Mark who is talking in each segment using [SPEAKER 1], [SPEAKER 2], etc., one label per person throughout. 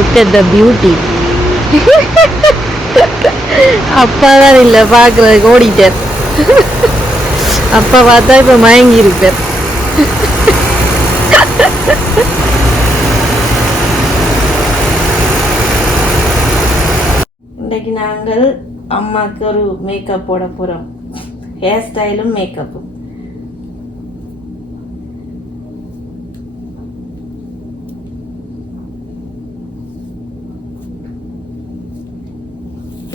[SPEAKER 1] Look at the beauty அப்பா தான் இல்லை பார்க்குறதுக்கு ஓடிட்டார். அப்பா பார்த்தா இப்போ மயங்கி இருப்பார் இன்றைக்கு நாங்கள் அம்மாவுக்கு ஒரு மேக்கப் போட போகிறோம் ஹேர் ஸ்டைலும் மேக்கப்பும்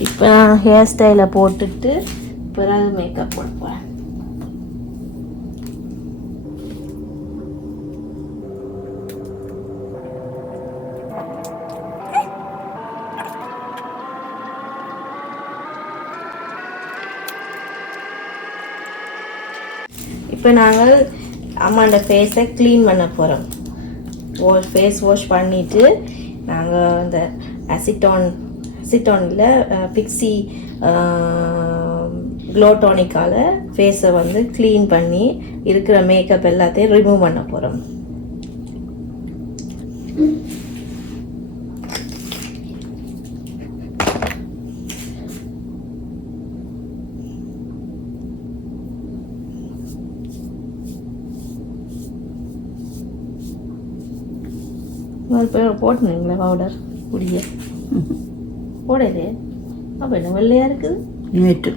[SPEAKER 1] இப்போ நான் ஹேர் ஸ்டைலை போட்டுட்டு பிறகு மேக்கப் போட போகிறேன் இப்போ நாங்கள் அம்மாண்ட ஃபேஸை க்ளீன் பண்ண போகிறோம் வாஷ் ஃபேஸ் வாஷ் பண்ணிவிட்டு நாங்கள் இந்த அசிட்டோன் அசிட்டோனில் பிக்ஸி க்ளோடானிக்கால் ஃபேஸை வந்து க்ளீன் பண்ணி இருக்கிற மேக்கப் எல்லாத்தையும் ரிமூவ் பண்ண போகிறோம் ஒரு பவுடர் குடிய போடலே அப்போ என்ன வெள்ளையாக இருக்குது?
[SPEAKER 2] நேற்று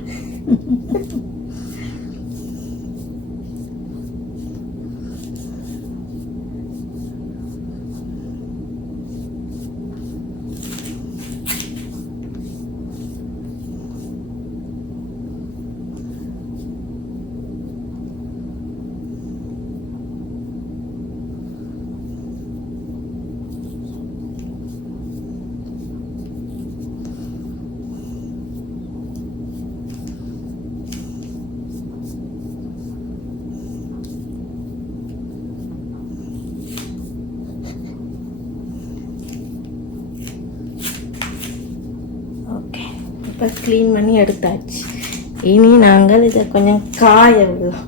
[SPEAKER 1] ஓகே இப்போ க்ளீன் பண்ணி எடுத்தாச்சு. இனி நாங்கள் இதை கொஞ்சம் காய விடலாம்.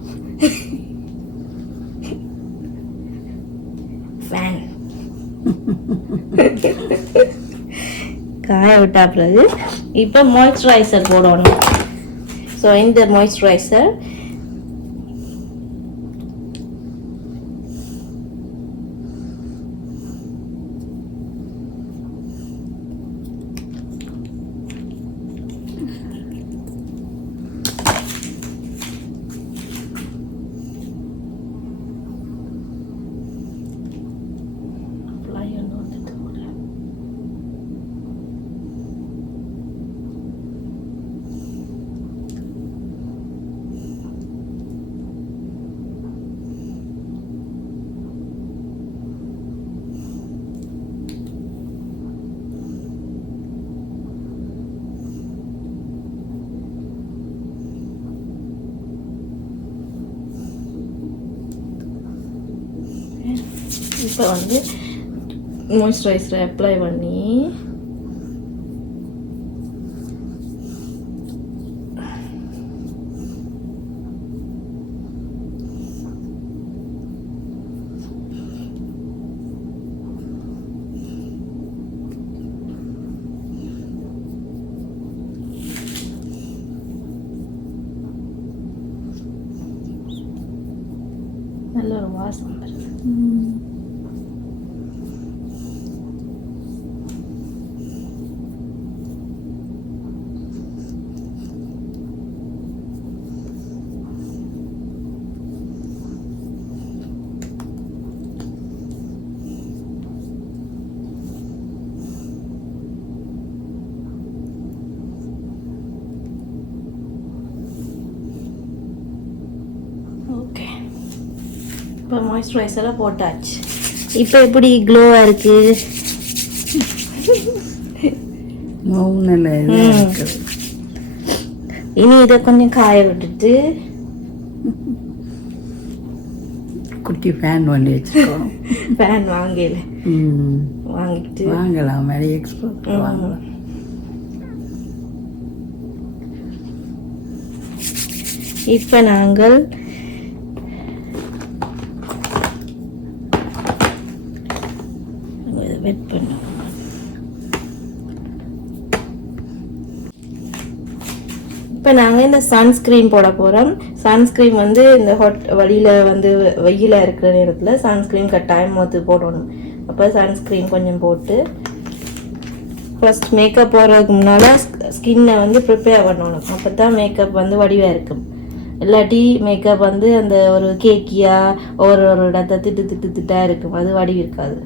[SPEAKER 1] ஃபேன் காய விட்டா பிறகு இப்போ மாய்ஸ்சரைசர் போடணும். ஸோ இந்த மாய்ஸ்சரைசர் இப்போ வந்து மாய்ஸ்சரைசரை அப்ளை பண்ணி நல்ல ஒரு வாசம் வருது ஓகே இப்போ மாய்ஸ்சரைசரை போட்டாச்சு. இப்போ எப்படி க்ளோவாக இருக்கு? இனி இதை கொஞ்சம் காய விட்டுட்டு
[SPEAKER 2] குட்டி ஃபேன் பண்ணி வச்சுருக்கோம்.
[SPEAKER 1] ஃபேன் வாங்கல. வாங்கிட்டு.
[SPEAKER 2] வாங்கலாம் மாதிரி எக்ஸ்போர்ட். வாங்கலாம்.
[SPEAKER 1] இப்போ நாங்கள் வெயிட் பண்ணும் இப்போ நாங்கள் இந்த சன்ஸ்க்ரீன் போட போகிறோம் சன்ஸ்க்ரீன் வந்து இந்த ஹோட் வழியில் வந்து வெயில இருக்கிற நேரத்தில் சன்ஸ்க்ரீன் கட்டாயம் வந்து போடணும். அப்போ சன்ஸ்க்ரீன் கொஞ்சம் போட்டு ஃபர்ஸ்ட் மேக்கப் போடுறதுக்கு முன்னால் ஸ்கின்னை வந்து ப்ரிப்பேர் பண்ணணும். அப்போ தான் மேக்கப் வந்து வடிவாக இருக்கும். இல்லாட்டி மேக்கப் வந்து அந்த ஒரு கேக்கியாக ஒரு ஒரு இடத்த திட்டு திட்டு திட்டாக இருக்கும். அது வடிவு இருக்காது.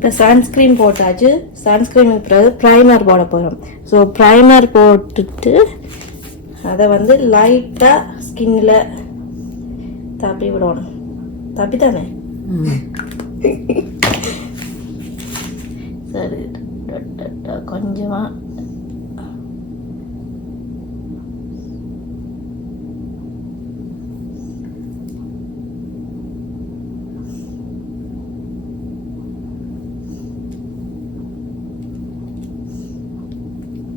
[SPEAKER 1] இப்போ சன்ஸ்க்ரீன் போட்டாச்சு. சன்ஸ்க்ரீனுக்கு பிறகு ப்ரைமர் போட போகிறோம் ஸோ ப்ரைமர் போட்டுட்டு அதை வந்து லைட்டாக ஸ்கின்னில் தப்பி விடணும். தப்பி தானே சரி. கொஞ்சமாக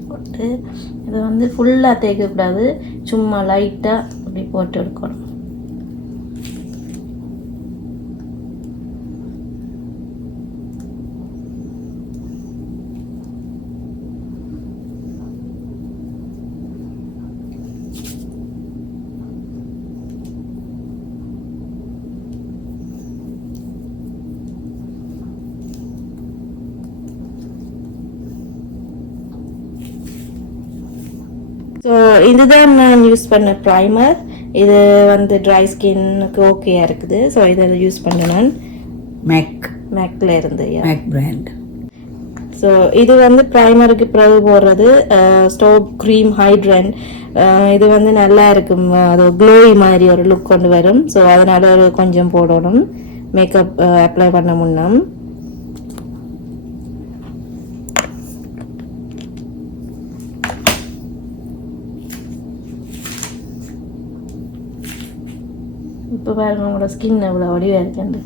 [SPEAKER 1] போட்டு இதை வந்து ஃபுல்லாக தேய்க்கக்கூடாது. சும்மா லைட்டாக அப்படி போட்டு எடுக்கணும் ஸோ இதுதான் நான் யூஸ் பண்ண ப்ரைமர் இது வந்து ட்ரை ஸ்கின்னுக்கு ஓகேயா இருக்குது. ஸோ இதை யூஸ் பண்ண நான்.
[SPEAKER 2] மேக்
[SPEAKER 1] மேக்ல இருந்து
[SPEAKER 2] மேக் பிராண்ட்
[SPEAKER 1] ஸோ இது வந்து ப்ரைமருக்கு பிறகு போடுறது ஸ்டோப் க்ரீம் ஹைட்ரன் இது வந்து நல்லா இருக்கும். அது க்ளோய் மாதிரி ஒரு லுக் கொண்டு வரும். ஸோ அதனால ஒரு கொஞ்சம் போடணும். மேக்கப் அப்ளை பண்ண முன்னம். இப்போ பாருங்க உங்களோட ஸ்கின் எவ்வளோ வடிவாக இருக்குண்டு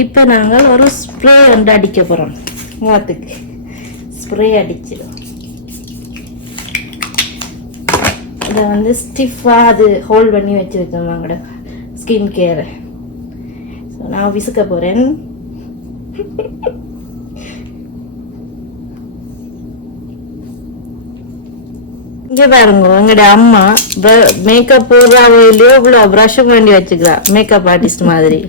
[SPEAKER 1] இப்போ நாங்கள் ஒரு ஸ்ப்ரே வந்து அடிக்க போகிறோம் முகத்துக்கு ஸ்ப்ரே அடிச்சிடும். இதை வந்து ஸ்டிஃபாக அது ஹோல்ட் பண்ணி வச்சுருக்கோம் எங்களோட ஸ்கின் கேரை ஸோ நான் விசுக்க போகிறேன் இங்கே பாருங்க எங்களுடைய அம்மா மேக்கப் போடுறாவோ இல்லையோ இவ்வளோ ப்ரஷ் பண்ணி வச்சுக்கிறா. மேக்கப் ஆர்டிஸ்ட் மாதிரி.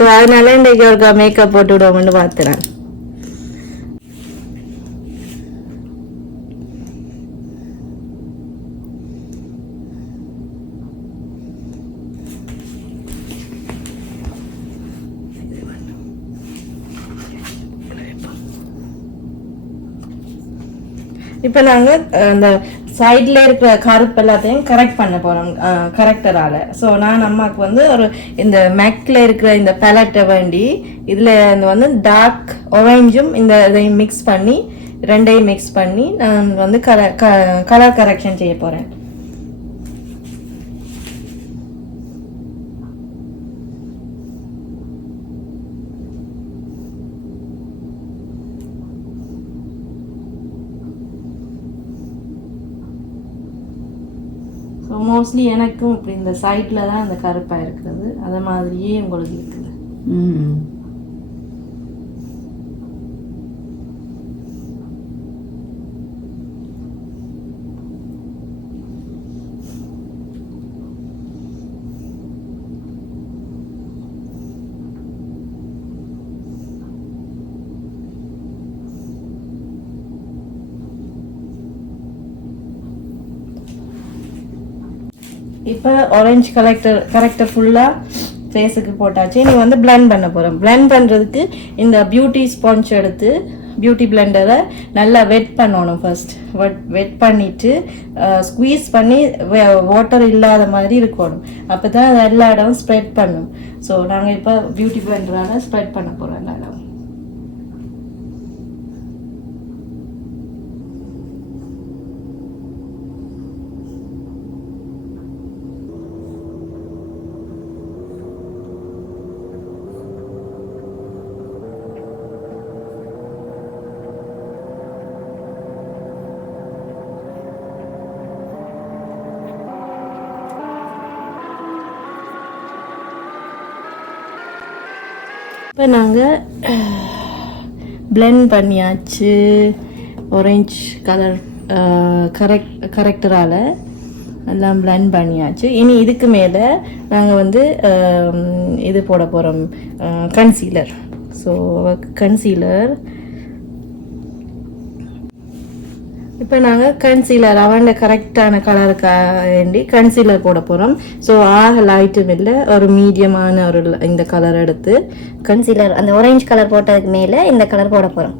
[SPEAKER 1] ஸோ அதனால இன்றைக்கு ஒருக்கா மேக்கப் போட்டு விடுவோம்னு பார்த்துறேன் இப்போ நாங்கள் அந்த சைடில் இருக்கிற கருப்பு எல்லாத்தையும் கரெக்ட் பண்ண போகிறோம் கரெக்டரால் ஸோ நான் அம்மாவுக்கு வந்து ஒரு இந்த மேக்கில் இருக்கிற இந்த பேலட்டை வேண்டி இதில் இந்த வந்து டார்க் ஒரேஞ்சும் இந்த இதையும் மிக்ஸ் பண்ணி ரெண்டையும் மிக்ஸ் பண்ணி நான் வந்து கலர் கலர் கரெக்ஷன் செய்ய போகிறேன் ஸோ மோஸ்ட்லி எனக்கும் இப்படி இந்த சைடில் தான் இந்த கருப்பாக இருக்கிறது. அதை மாதிரியே உங்களுக்கு இருக்குது. இப்போ ஆரஞ்சு கலெக்டர் கரெக்டர் ஃபுல்லாக ஃபேஸுக்கு போட்டாச்சு. நீ வந்து பிளெண்ட் பண்ண போகிறோம் பிளெண்ட் பண்ணுறதுக்கு இந்த பியூட்டி ஸ்பாஞ்ச் எடுத்து பியூட்டி பிளெண்டரை நல்லா வெட் பண்ணணும் ஃபர்ஸ்ட் வெட் வெட் பண்ணிவிட்டு ஸ்குவீஸ் பண்ணி வாட்டர் இல்லாத மாதிரி இருக்கணும். அப்போ தான் எல்லா இடமும் ஸ்ப்ரெட் பண்ணும். ஸோ நாங்கள் இப்போ பியூட்டி பிளெண்டரால் ஸ்ப்ரெட் பண்ண போகிறோம் எல்லா இப்போ நாங்கள் பிளெண்ட் பண்ணியாச்சு. ஒரேஞ்ச் கலர் கரெக்ட் கரெக்டரால் எல்லாம் பிளெண்ட் பண்ணியாச்சு. இனி இதுக்கு மேலே நாங்கள் வந்து இது போட போகிறோம் கன்சீலர் ஸோ கன்சீலர் இப்போ நாங்கள் கன்சீலர் அவன் கரெக்டான கலருக்காக வேண்டி கன்சீலர் போட போகிறோம் ஸோ ஆக லைட்டும் இல்லை ஒரு மீடியமான ஒரு இந்த கலர் எடுத்து
[SPEAKER 3] கன்சீலர் அந்த ஒரேஞ்ச் கலர் போட்டதுக்கு மேலே இந்த கலர் போட போகிறோம்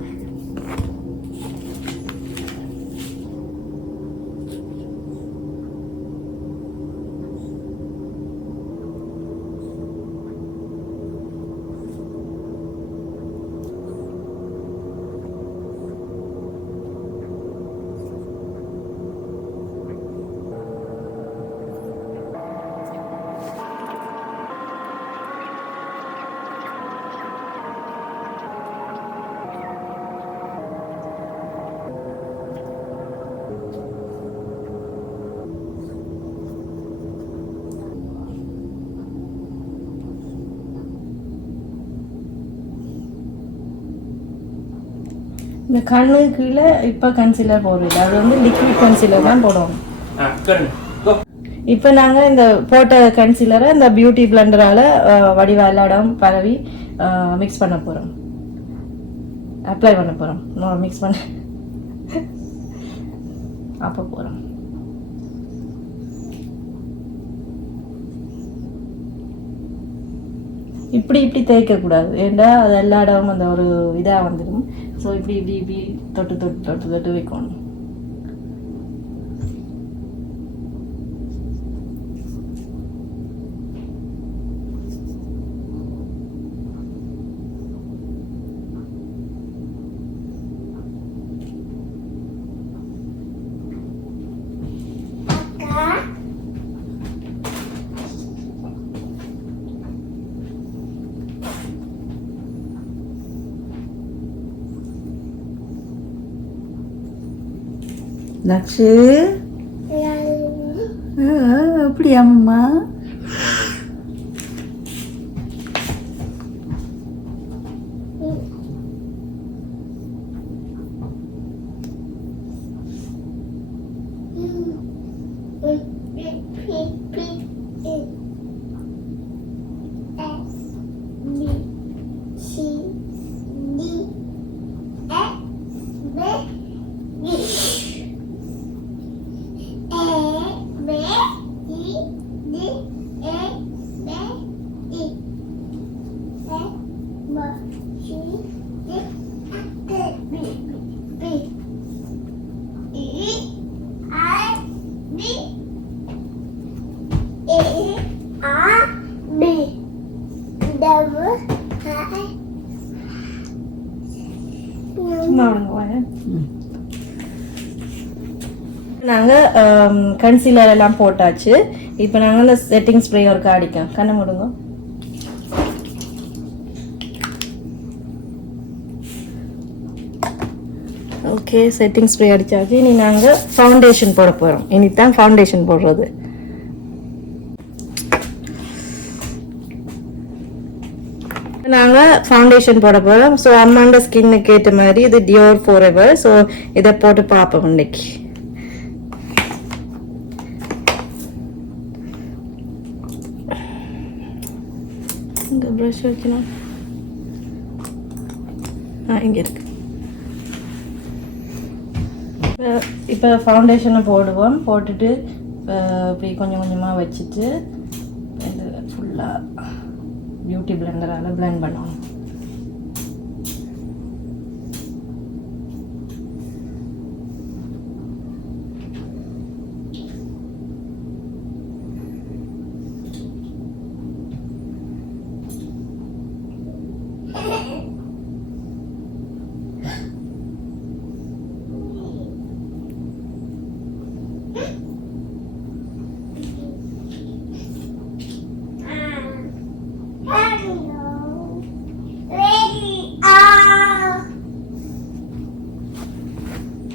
[SPEAKER 1] இந்த கண்ணு கீழே இப்போ கன்சீலர் போடுறது. அது வந்து லிக்விட் கன்சீலர் தான் போடுவோம். இப்போ நாங்கள் இந்த போட்ட கன்சீலரை இந்த பியூட்டி பிளண்டரால் வடிவ எல்லா இடம் பரவி மிக்ஸ் பண்ண போகிறோம் அப்ளை பண்ண போகிறோம் மிக்ஸ் பண்ண. அப்போ போகிறோம் இப்படி இப்படி தேய்க்கக்கூடாது. ஏன்டா அது எல்லா இடமும் அந்த ஒரு இதாக வந்துடும் ஸோ இப்படி இப்படி இப்படி தொட்டு தொட்டு தொட்டு தொட்டு வைக்கணும்
[SPEAKER 2] லக்ஷு ஆ, அப்படியாம்மா சும்மா விடுங்க வாயேன். நாங்கள் கன்சீலர் எல்லாம் போட்டாச்சு. இப்போ நாங்கள் அந்த செட்டிங் ஸ்ப்ரே ஒரு அடிக்கோம் கண்ணை முடுங்க. ஓகே செட்டிங் ஸ்ப்ரே அடித்தாச்சு இனி நாங்கள் ஃபவுண்டேஷன் போட போகிறோம் இனி தான் ஃபவுண்டேஷன் போடுறது. நாங்கள் ஃபவுண்டேஷன் போட போகிறோம் ஸோ அம்மாண்ட ஸ்கின்னுக்கு ஏற்ற மாதிரி இது டியோர் ஃபோர் எவர் ஸோ இதை போட்டு பார்ப்போம் இன்னைக்கு. வச்சு வைக்கணும் ஆ இங்கே இருக்கு இப்போ- இப்போ ஃபவுண்டேஷனை போடுவோம் போட்டுட்டு இப்படி கொஞ்சம் கொஞ்சமாக வச்சுட்டு இது ஃபுல்லாக பியூட்டி பிளெண்டரால் பிளெண்ட் பண்ணுவோம்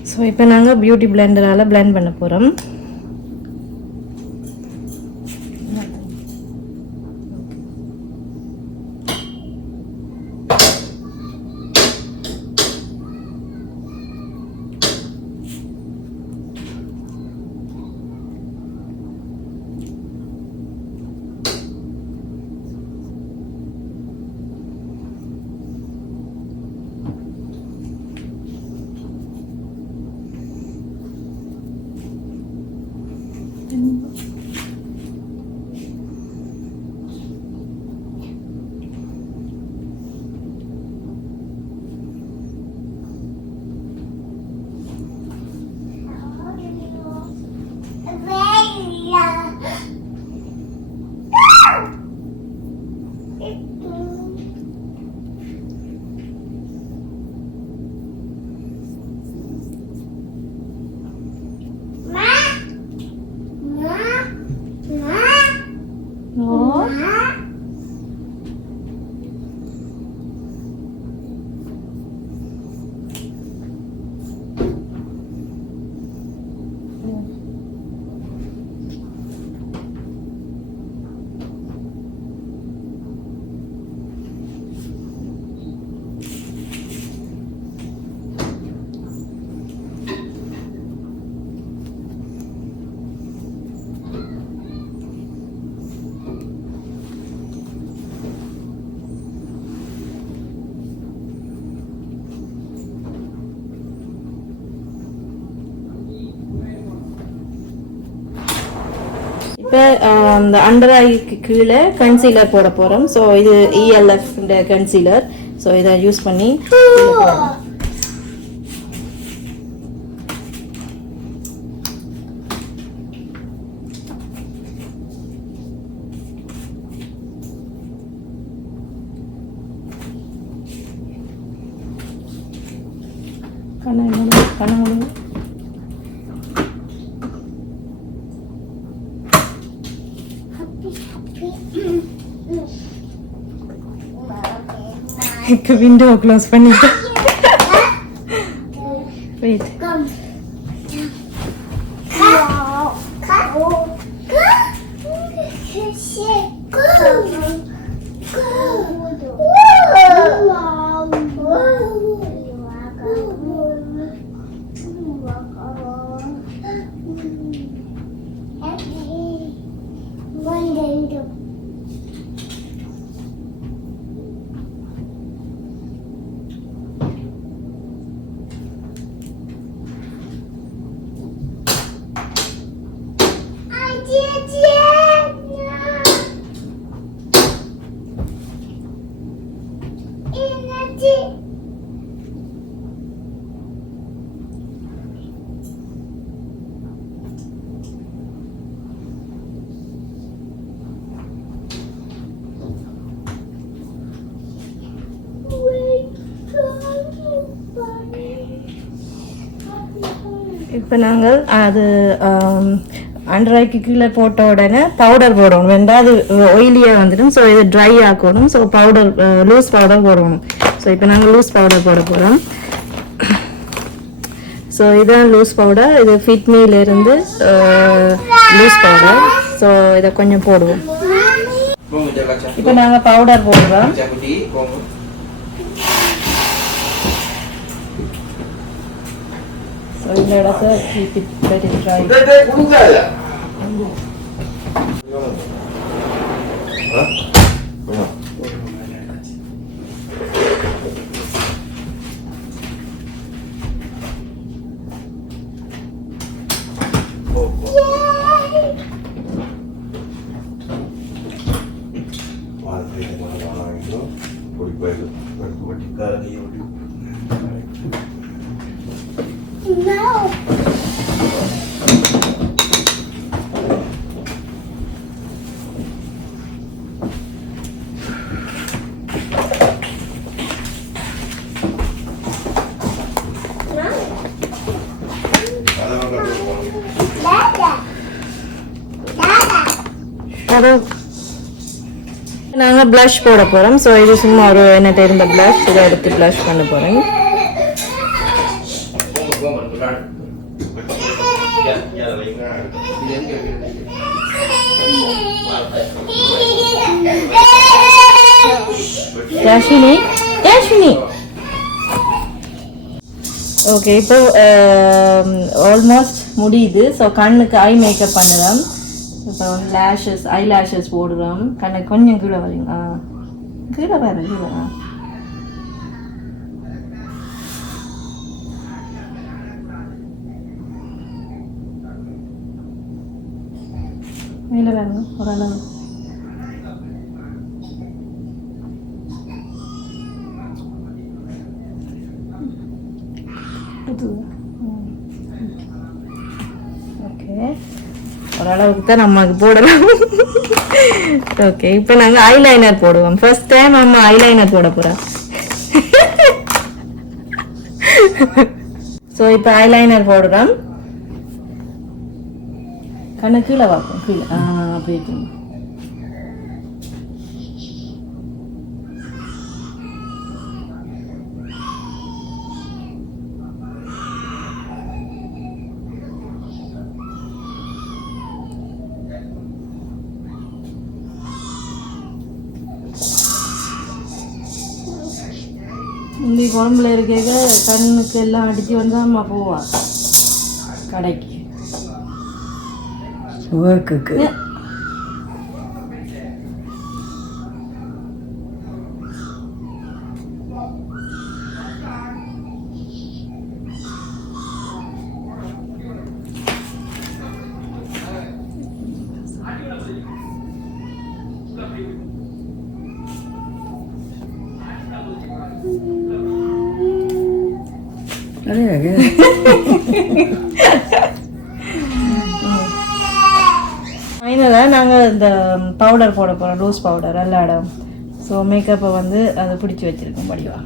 [SPEAKER 2] ஸோ இப்போ நாங்கள் பியூட்டி பிளெண்டரால் பிளெண்ட் பண்ண போகிறோம் இப்போ அந்த அண்டர் ஐக்கு கீழே கன்சீலர் போட போகிறோம் ஸோ இது இஎல்எஃப் கன்சீலர் ஸோ இதை யூஸ் பண்ணி உள்ள போடணும். கண்ணை மூடு கண்ணை மூடுங்க இப்போ விண்டோ க்ளோஸ் பண்ணிட்டேன் இப்போ நாங்கள் அது அண்டராய்க்கு கீழே போட்ட உடனே பவுடர் போடணும். ரெண்டாவது அது ஒயிலியாக வந்துடும். ஸோ இது ட்ரை ஆக்கணும். ஸோ பவுடர் லூஸ் பவுடர் போடணும். ஸோ இப்போ நாங்கள் லூஸ் பவுடர் போட போகிறோம் ஸோ இதுதான் லூஸ் பவுடர் இது ஃபிட்மியிலேருந்து லூஸ் பவுடர் ஸோ இதை கொஞ்சம் போடுவோம். இப்போ நாங்கள் பவுடர் போடுறோம். ஸோ இந்த இடத்த
[SPEAKER 1] நாங்கள் ப்ளஷ் போட போகிறோம் ஸோ இது சும்மா ஒரு என்ன தெரிந்த ப்ளஷ் இதை எடுத்து ப்ளஷ் பண்ண போகிறேன் யாஷினி யாஷினி ஓகே இப்போ ஆல்மோஸ்ட் முடியுது. ஸோ கண்ணுக்கு ஐ மேக்கப் பண்ணலாம். இப்போ வந்து லேஷஸ் ஐ லேஷஸ் போடுறோம். கண்ணுக்கு கொஞ்சம் கீழே வரீங்க ஆ கீழே வர கீழே ஆ மேலே வேறுங்க ஓரளவு ஓகே. ஓரளவுக்கு தான் நமக்கு போடலாம். ஓகே இப்போ நாங்கள் ஐலைனர் போடுவோம். ஃபர்ஸ்ட் டைம் அம்மா ஐலைனர் போட போகிறோம் ஸோ இப்போ ஐலைனர் போடுறோம். கண்ணு கீழே பார்ப்போம் கீழே. ஆ அப்படி இருக்கணும் குழம்புல இருக்க கண்ணுக்கு எல்லாம் அடிச்சு வந்து அம்மா போவா. கடைக்கு.
[SPEAKER 4] ஒர்க்குக்கு
[SPEAKER 1] ரோஸ் பவுடர் எல்லா இடம் ஸோ மேக்கப்பை வந்து அதை பிடிச்சி வச்சுருக்கோம் படிவா.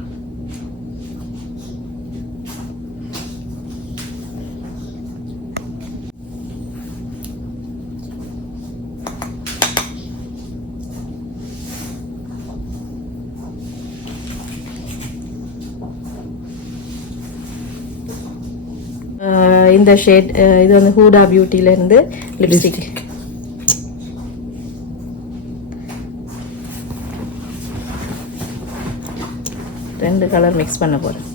[SPEAKER 1] இந்த ஷேட் இது வந்து ஹூடா பியூட்டிலேருந்து லிப்ஸ்டிக் ரெண்டு கலர் மிக்ஸ் பண்ண போகிறேன்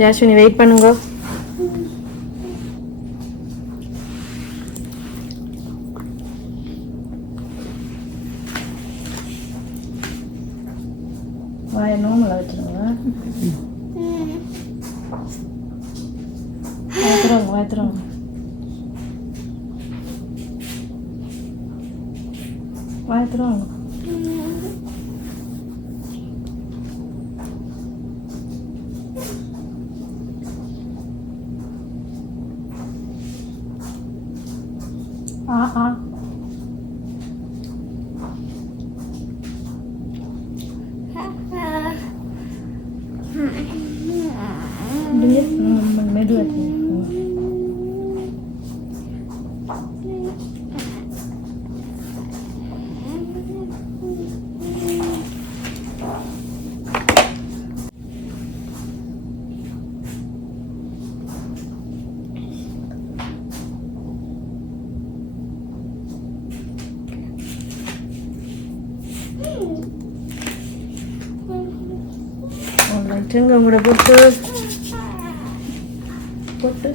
[SPEAKER 1] ஜாஸ்வினி வெயிட் பண்ணுங்க. வாத்துறவங்க ஆ ஆ மெதுவாக லைட்டுங்க உங்களோட போட்டு. போட்டு.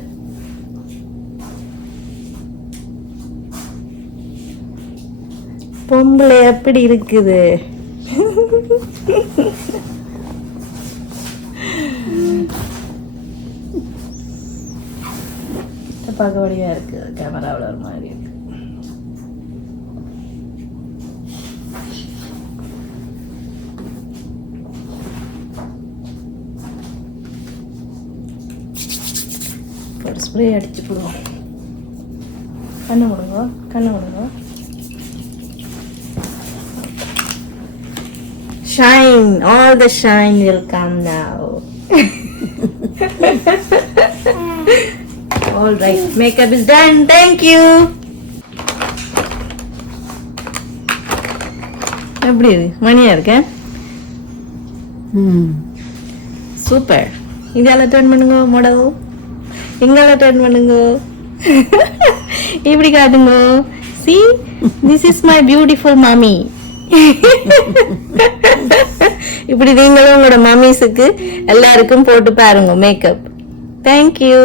[SPEAKER 1] பொம்பளை எப்படி இருக்குது? பார்க்க வழியா இருக்கு கேமராவில் ஒரு மாதிரி ஸ்ப்ரே அடிச்சு போடுவோம். கண்ணை விடுங்க கண்ணை விடுங்க shine all the shine will come now all right makeup is done thank you எப்படி இது? மணியா இருக்கேன் சூப்பர் இதால டர்ன் பண்ணுங்க மாடல் எங்களை டர்ன் பண்ணுங்க? இப்படி காட்டுங்க. See this is my beautiful mami இப்படி நீங்களும் உங்களோட மம்மிஸுக்கு எல்லாருக்கும் போட்டு பாருங்க மேக்கப் தேங்க்யூ